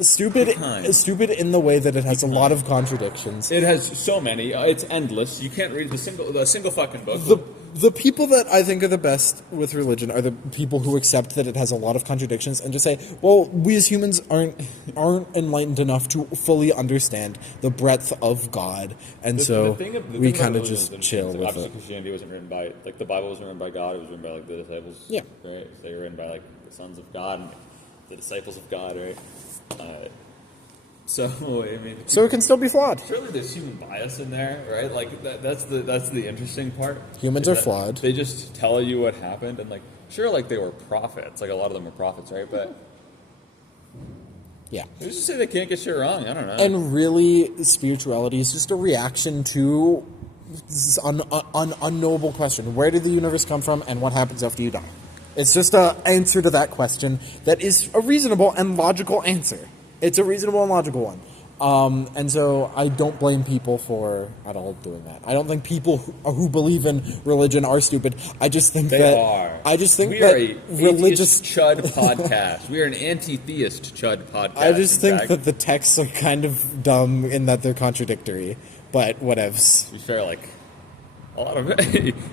stupid Kind. is stupid in the way that it has a lot of contradictions. It has so many. It's endless. You can't read the single fucking book. The people that I think are the best with religion are the people who accept that it has a lot of contradictions and just say, "Well, we as humans aren't enlightened enough to fully understand the breadth of God, and so the thing we about kind of religion just is chill that with obviously it." Christianity wasn't written by like the Bible wasn't written by God. It was written by like the disciples. Yeah. Right. So they were written by like the sons of God and the disciples of God. Right. So I mean, So it can still be flawed. surely there's human bias in there, right? Like that's the interesting part. Humans is are that flawed. They just tell you what happened, and like sure, like they were prophets. Like a lot of them were prophets, right? But Yeah. they just say they can't get shit wrong. I don't know. And really, spirituality is just a reaction to this unknowable question. Where did the universe come from, and what happens after you die? It's just an answer to that question that is a reasonable and logical answer. It's a reasonable and logical one. And so I don't blame people for at all doing that. I don't think people who believe in religion are stupid. I just think They that are. I just think we that are a religious. chud podcast. We are an anti-theist chud podcast. I just in think fact. that the texts are kind of dumb in that they're contradictory. But whatevs. To be fair, like a lot of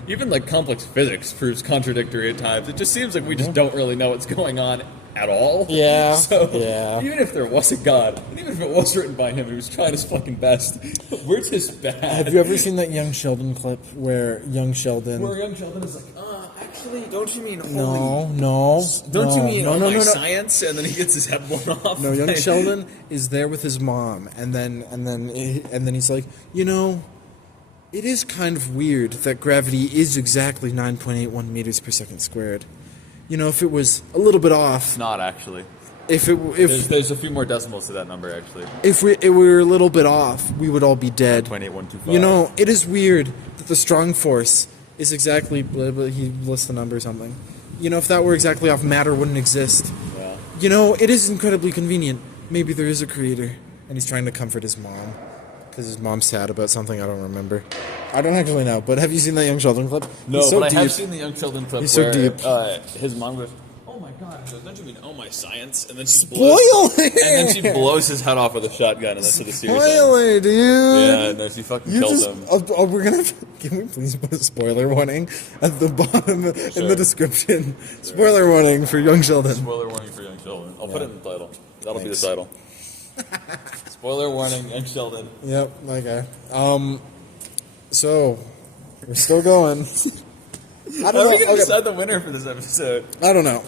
even like complex physics proves contradictory at times. It just seems like we just don't really know what's going on at all. Yeah, So yeah. even if there was a God, and even if it was written by him, he was trying his fucking best. We're just bad. Have you ever seen that Young Sheldon clip where Young Sheldon? Where young Sheldon is like, actually, don't you mean No. Don't you mean no, science? And then he gets his head blown off. No, Young Sheldon is there with his mom, and then he's like, you know, it is kind of weird that gravity is exactly 9.81 meters per second squared. You know, if it was a little bit off, It's not actually. if There's a few more decimals to that number actually. if we were a little bit off, we would all be dead. 0.8125. You know, it is weird that the strong force is exactly. Blah, blah, he lists the number or something. You know, if that were exactly off, matter wouldn't exist. Yeah. You know, it is incredibly convenient. Maybe there is a creator, and he's trying to comfort his mom because his mom's sad about something I don't remember. I don't actually know, but have you seen that Young Sheldon clip? No, He's so but I have deep. seen the Young Sheldon clip He's so where deep. His mom goes, "Oh my god!" He goes, "Don't you mean oh my science?" And then she Spoiler! and then she blows his head off with a shotgun, and that's what the series ends. Spoiler, dude. Yeah, no, she fucking You kills just, him. we're gonna. Can we please put a spoiler warning at the bottom in Sure. the description? Spoiler warning for Young Sheldon. Spoiler warning for Young Sheldon. I'll put it in the title. That'll Thanks. be the title. Spoiler warning, Young Sheldon. Yep. Okay. So we're still going. I How don't are we know. gonna Okay. decide the winner for this episode? I don't know.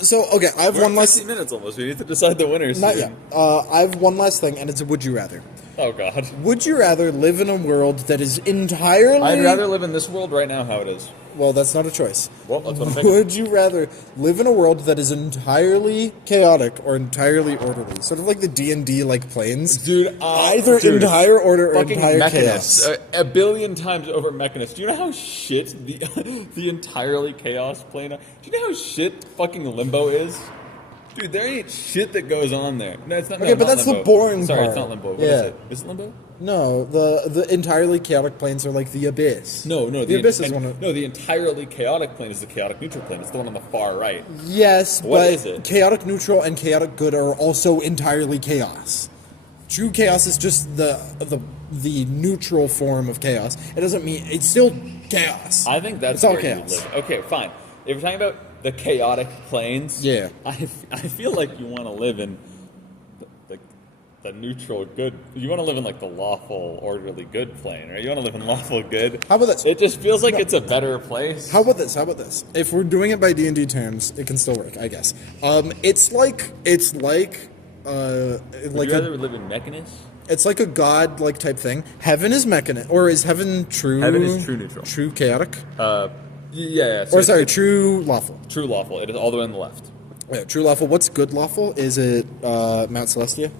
So okay, I have We're one at last. 60 minutes almost. We need to decide the winners. Not soon. yet. I have one last thing, and it's a would you rather. Oh god. Would you rather live in a world that is entirely? I'd rather live in this world right now how it is. Well, that's not a choice. Well, that's what I'm thinking. Would you rather live in a world that is entirely chaotic or entirely orderly? Sort of like the D&D like planes. Dude, Either entire order or fucking entire mechanist. chaos. A billion times over mechanist. Do you know how shit the the entirely chaos plane? Do you know how shit fucking limbo is? Dude, there ain't shit that goes on there. No, it's not. Okay, no, but not that's limbo. the boring Sorry, part. it's not limbo. What Yeah. is it? Is it limbo? No, the entirely chaotic planes are like the abyss. No. The abyss is one of. No, the entirely chaotic plane is the chaotic neutral plane. It's the one on the far right. Yes, What but is it? chaotic neutral and chaotic good are also entirely chaos. True chaos is just the neutral form of chaos. It doesn't mean it's still chaos. I think that's It's all where chaos. you live. Okay, fine. If we're talking about the chaotic planes, Yeah. I feel like you want to live in the neutral good. You want to live in like the lawful, orderly good plane, right? You want to live in lawful good. How about this? It just feels like it's a better place. How about this? If we're doing it by D&D terms, it can still work, I guess. It's like Would you rather live in Mechanus? it's like a god like type thing. Heaven is mechanist, or is heaven true? Heaven is true neutral. True chaotic, Yeah. So or it's sorry, true lawful. true lawful. It is all the way on the left. Yeah, true lawful. What's good lawful? Is it Mount Celestia?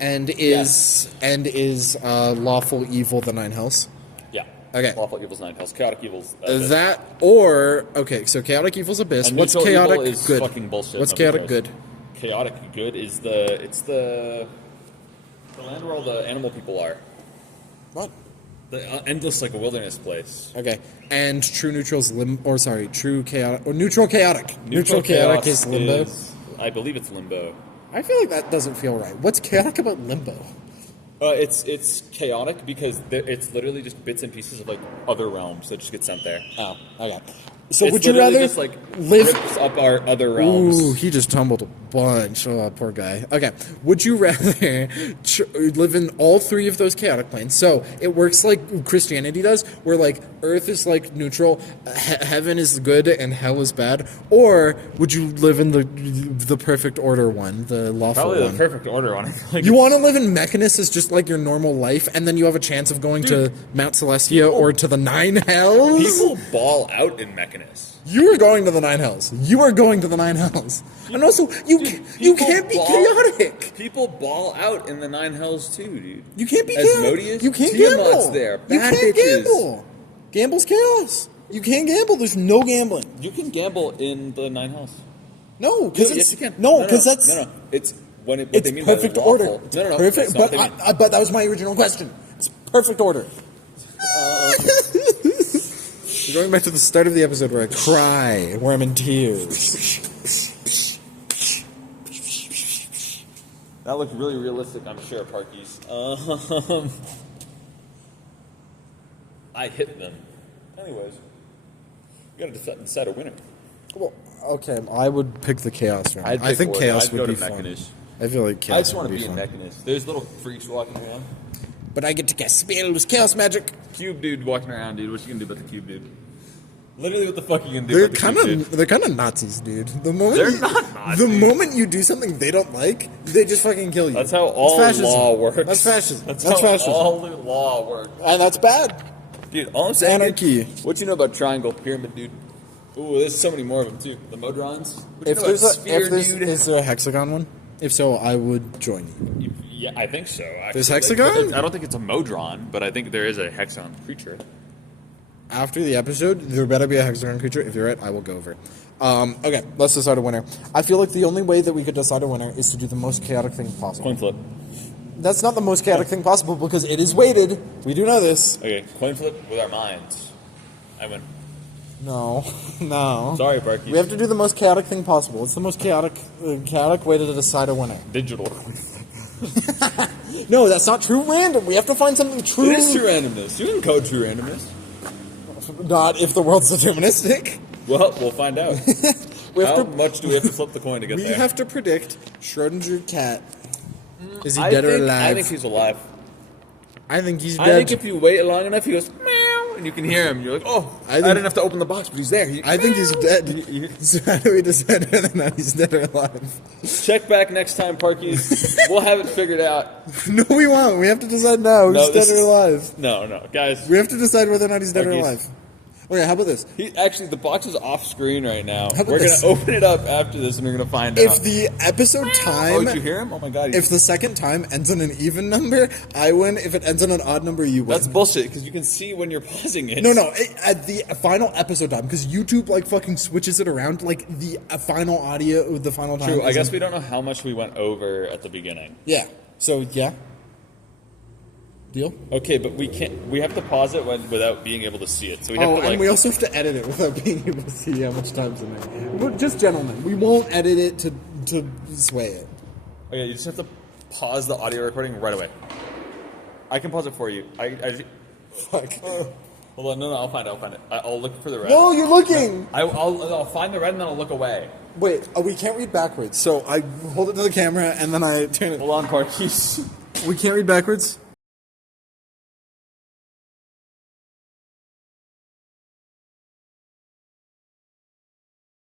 And is lawful evil the Nine Hells? Yeah. Okay. Lawful evil's 9 hells. Chaotic evil's That or okay, so chaotic evil's abyss. And What's neutral chaotic evil is good? fucking bullshit. What's Nobody chaotic cares. good? Chaotic good is the land where all the animal people are. What? The endless like a wilderness place. Okay, and true neutral's true chaotic or neutral chaotic. Neutral chaotic chaos is limbo. I believe it's limbo. I feel like that doesn't feel right. What's chaotic about limbo? It's chaotic because it's literally just bits and pieces of like other realms that just get sent there. Oh, okay. So It's would you literally rather just like live? rips up our other realms? Ooh, he just tumbled a bunch. Oh, poor guy. Okay. Would you rather live in all three of those chaotic planes? So it works like Christianity does, where like Earth is like neutral, heaven is good, and hell is bad. Or would you live in the perfect order one, the lawful Probably one? the perfect order on it. Like You want to live in Mechanus as just like your normal life, and then you have a chance of going to Mount Celestia or to the Nine Hells? people ball out in Mechanus. You are going to the Nine Hells. You are going to the Nine Hells. And also, you People can't be ball- chaotic. People ball out in the 9 hells too, dude. You can't be Asmodeus, chaotic. You can't Tiamat's gamble. there. You Bad can't bitches. gamble. Gamble's chaos. You can't gamble. There's no gambling. You can gamble in the 9 hells. No, because Yes, it's you can. no, because that's no. It's what it's they mean by perfect lawful. order. It's No. perfect. That's not But what they mean. but that was my original question. It's perfect order. You're going back to the start of the episode where I cry, where I'm in tears. That looked really realistic, I'm sure, Parkies. I hit them. Anyways, you gotta decide a winner. Well, okay, I would pick the chaos round. I'd I pick think order. chaos I'd would go be to fun. Mechanus. I feel like chaos I just want would to be be in fun. Mechanus. There's little freaks walking around. But I get to cast spells, chaos magic. Cube dude walking around, dude. What you gonna do about the cube dude? Literally, what the fuck are you gonna do about the cube dude? They're kind of Nazis, dude. The moment They're you, not Nazis. The moment you do something they don't like, they just fucking kill you. That's how all That's fascism. law works. That's fascism. That's That's how fascism. all law works. And that's bad. Dude, all I'm saying Anarchy. is, what you know about triangle pyramid, dude? Ooh, there's so many more of them too. The Modrons. What you If know there's about a, sphere, if there's, dude? is there a hexagon one? If so, I would join you. Yeah, I think so. Actually. There's hexagon? I don't think it's a Modron, but I think there is a hexagon creature. After the episode, there better be a hexagon creature. If you're right, I will go over it. Okay, let's decide a winner. I feel like the only way that we could decide a winner is to do the most chaotic thing possible. Coin flip. That's not the most chaotic thing possible because it is weighted. We do know this. Okay, coin flip with our minds. I win. No, no. Sorry, Barky. We have to do the most chaotic thing possible. It's the most chaotic way to decide a winner. Digital. No, that's not true random. We have to find something true. It is true randomness. You can code true randomness. Not if the world's deterministic. Well, we'll find out. We have How to. much do we have to flip the coin to get We there? have to predict Schrodinger cat. Is he I dead or think- alive? I think he's alive. I think he's I dead. think if you wait long enough, he goes meow, and you can hear him. You're like, oh, I think- didn't have to open the box, but he's there. I think he's dead. So how do we decide whether or not he's dead or alive? Check back next time, Parkies. We'll have it figured out. No, we won't. We have to decide now. No, Who's dead this or is- alive? No, guys. We have to decide whether or not he's dead or Parkies. alive. Okay, how about this? Actually, the box is off screen right now. How about We're this? gonna open it up after this, and we're gonna find out. If the episode time... Oh, did you hear him? Oh my god. If the second time ends on an even number, I win. If it ends on an odd number, you win. That's bullshit, because you can see when you're pausing it. No, at the final episode time, because YouTube like fucking switches it around. Like the final audio, the final time. True, I guess we don't know how much we went over at the beginning. Yeah. So yeah. Deal. Okay, but we can't. We have to pause it without being able to see it. So we have Oh, to, like, and we also have to edit it without being able to see how much time's in there. But just gentlemen, we won't edit it to sway it. Okay, you just have to pause the audio recording right away. I can pause it for you. Fuck. Hold on, no, I'll find it. I'll look for the red. No, you're looking. I'll find the red and then I'll look away. Wait, we can't read backwards. So I hold it to the camera and then I turn it. Hold on, Parkade. We can't read backwards.